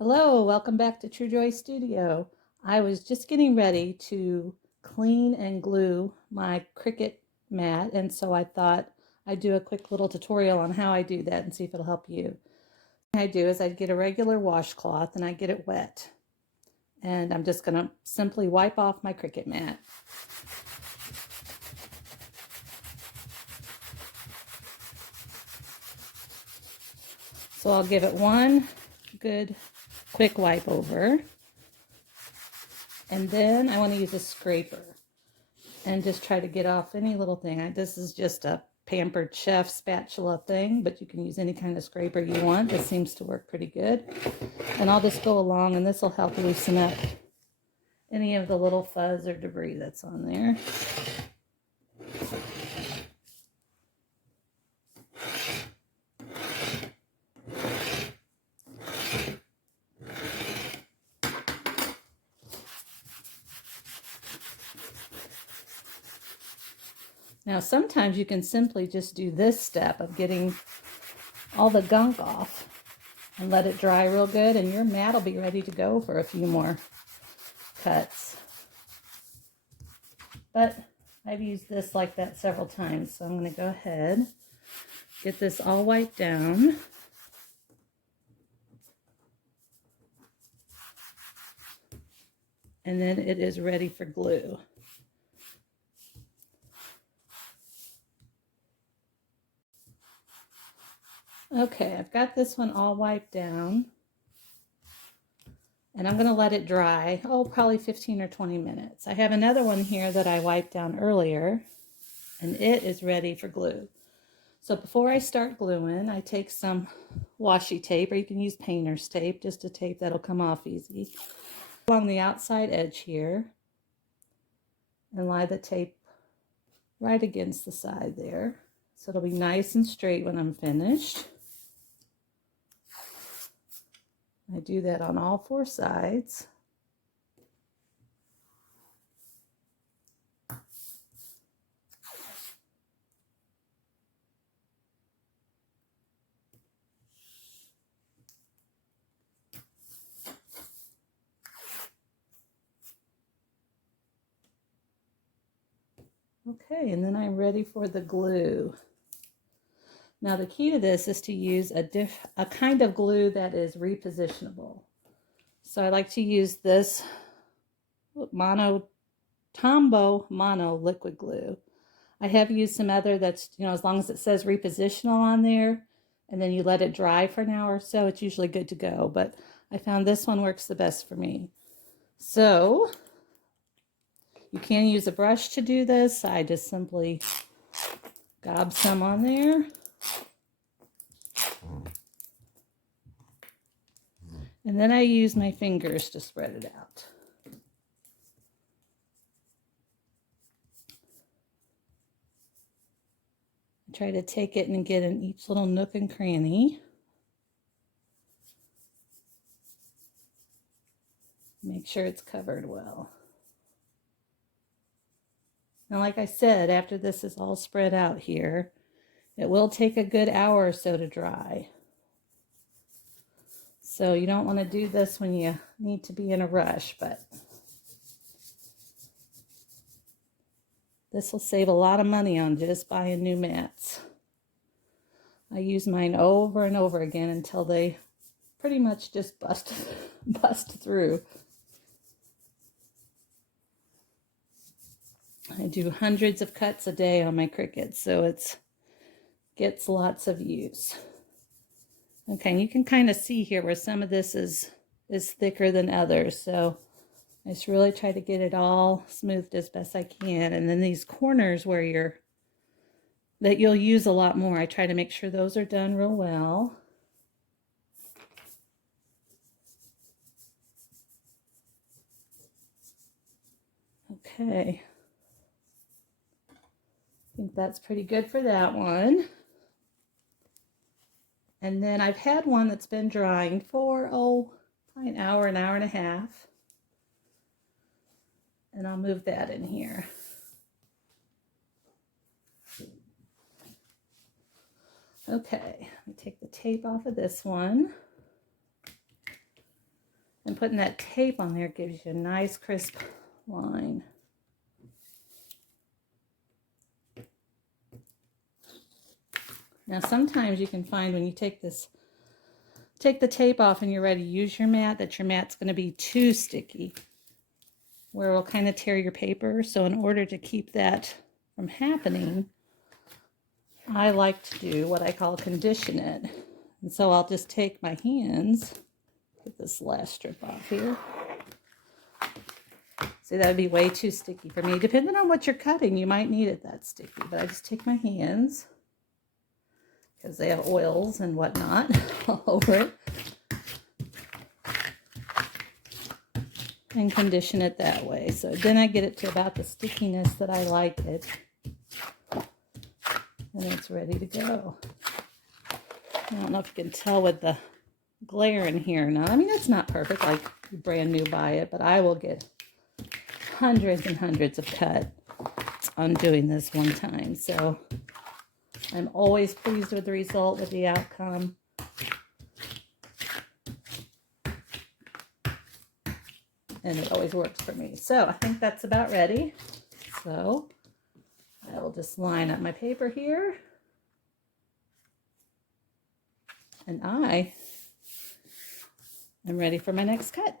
Hello, welcome back to True Joy Studio. I was just getting ready to clean and glue my Cricut mat, and so I thought I'd do a quick little tutorial on how I do that and see if it'll help you. What I do is I'd get a regular washcloth and I get it wet, and I'm just going to simply wipe off my Cricut mat. So I'll give it one good quick wipe over. And then I want to use a scraper and just try to get off any little thing. This is just a Pampered Chef spatula thing, but you can use any kind of scraper you want. This seems to work pretty good. And I'll just go along, and this will help loosen up any of the little fuzz or debris that's on there. Now, sometimes you can simply just do this step of getting all the gunk off and let it dry real good, and your mat will be ready to go for a few more cuts. But I've used this like that several times, so I'm going to go ahead, get this all wiped down. And then it is ready for glue. Okay, I've got this one all wiped down, and I'm going to let it dry, probably 15 or 20 minutes. I have another one here that I wiped down earlier, and it is ready for glue. So before I start gluing, I take some washi tape, or you can use painter's tape, just a tape that'll come off easy, along the outside edge here, and lie the tape right against the side there. So it'll be nice and straight when I'm finished. I do that on all four sides. Okay, and then I'm ready for the glue. Now the key to this is to use a kind of glue that is repositionable. So I like to use this Tombow Mono liquid glue. I have used some other that's, as long as it says repositional on there, and then you let it dry for an hour or so, it's usually good to go. But I found this one works the best for me. So you can use a brush to do this. I just simply gob some on there. And then I use my fingers to spread it out. I try to take it and get in each little nook and cranny. Make sure it's covered well. Now, like I said, after this is all spread out here, it will take a good hour or so to dry. So you don't want to do this when you need to be in a rush, but this will save a lot of money on just buying new mats. I use mine over and over again until they pretty much just bust through. I do hundreds of cuts a day on my Cricut, so it gets lots of use. Okay, and you can kind of see here where some of this is thicker than others, so I just really try to get it all smoothed as best I can. And then these corners where that you'll use a lot more, I try to make sure those are done real well. Okay. I think that's pretty good for that one. And then I've had one that's been drying for, an hour and a half. And I'll move that in here. Okay, let me take the tape off of this one. And putting that tape on there gives you a nice crisp line. Now sometimes you can find when you take the tape off and you're ready to use your mat, that your mat's going to be too sticky, where it'll kind of tear your paper. So in order to keep that from happening, I like to do what I call condition it. And so I'll just take my hands, get this last strip off here. See, that would be way too sticky for me. Depending on what you're cutting, you might need it that sticky. But I just take my hands, because they have oils and whatnot all over it, and condition it that way. So then I get it to about the stickiness that I like it, and it's ready to go. I don't know if you can tell with the glare in here now. I mean, it's not perfect, like you brand new buy it, but I will get hundreds and hundreds of cuts on doing this one time. So I'm always pleased with the result, with the outcome. And it always works for me. So I think that's about ready. So I will just line up my paper here. And I am ready for my next cut.